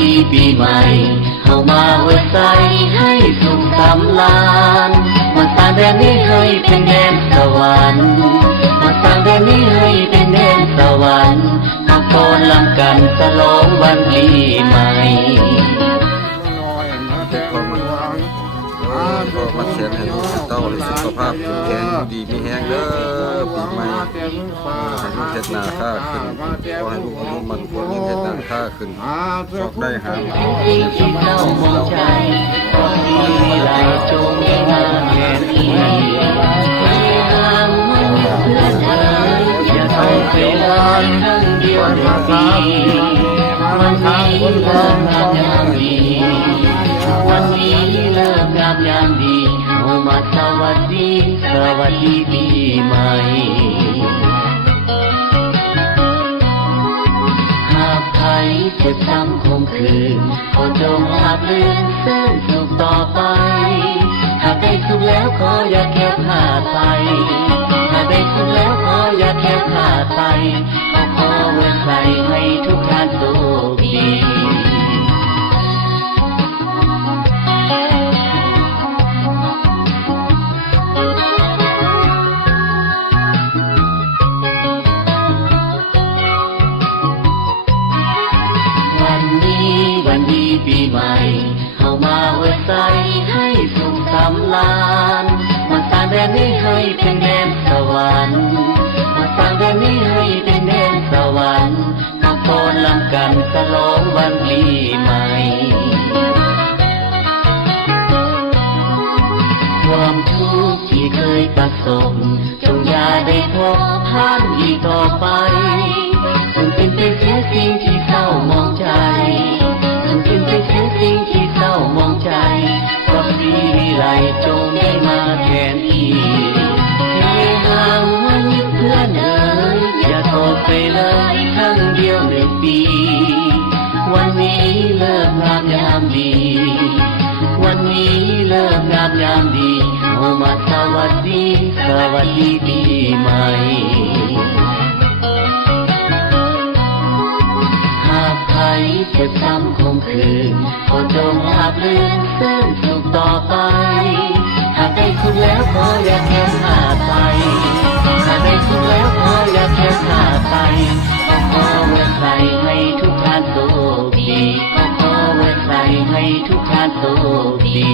ดีปีใหม่เฮามาอวยใส่ให้สุขสำราญมาสร้างแดนนี้ให้เป็นแดนสวรรค์มาสร้างแดนนี้ให้เป็นแดนสวรรค์มาฟ้อนรำกันฉลองวันปีใหม่ก็มาเชิญให้ลูกเต้าเลยสุขภาพแข็งแรงดีมีแห้งเด้อปีใหม่ให้ลูกเฮ็ดหน้าค่าขึ้นขอให้ลูกอายุมันควรเฮ็ดหน้าค่าขึ้นโชคได้หาสิ่งที่เจ้ามองใจก็มีหลายจงได้มาแก่ที่ไม่ห่างมันเพื่อนเอ๋ยอย่าต้องไปเลยทั้งเดียวในปีวันนี้เลิกงามยามดีวันนี้เลิกงามยามดีเอามาสวัสดีปีใหม่หากใครเจ็บช้ำคมคืนก็จงราบรื่นเส้นสุขต่อไปหากได้สุขแล้วขออย่าแค่พลาดไปหากได้สุขแล้วขออย่าแค่พลาดไปขอไว้ใส่ให้ทุกท่านโชคดีวันดีปีใหม่เฮามาอวยใส่ให้สุขสำราญมาสร้างแดนนี้ให้เป็นแดนสวรรค์มาสร้างแดนนี้ให้เป็นแดนสวรรค์มาฟ้อนรำกันฉลองวันปีใหม่ความทุกข์ที่เคยประสบจงอย่าได้พบผ่านอีกต่อไปจงเป็นแต่เสียสิ่งที่เศร้ามองใจเป็นแค่สิ่งที่เศร้ามองใจเพราะสีวิไลจงได้มาแทนที่ให้ห่างวันเพื่อนเอ๋ยอย่าตกไปเลยครั้งเดียวในปีวันนี้เลิกงามยามดีวันนี้เลิกงามยามดีเอามาสวัสดีปีใหม่เจ็บช้ำคมคืนก็จงราบรื่นเส้นสุขต่อไปหากได้สุขแล้วขออย่าแค่พลาดไปหากได้สุขแล้วขออย่าแค่พลาดไปขอไว้ใส่ให้ทุกท่านโชคดีขอไว้ใส่ให้ทุกท่านโชคดี